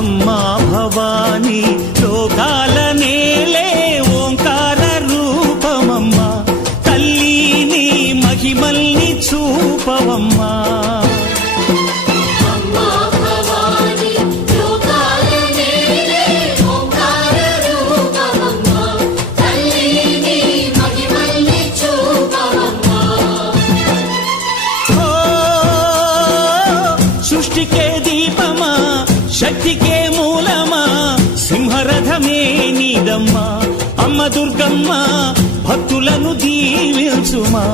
అమ్మా భవానీ లోకాల నేలే ఓంకార రూపమమ్మా, తల్లి నీ మహిమల్ని చూపవమ్మా. సృష్టికే దీపమా, శక్తికే మూలమా, సింహరథమే నీదమ్మా. అమ్మ దుర్గమ్మ భక్తులను దీవించుమా.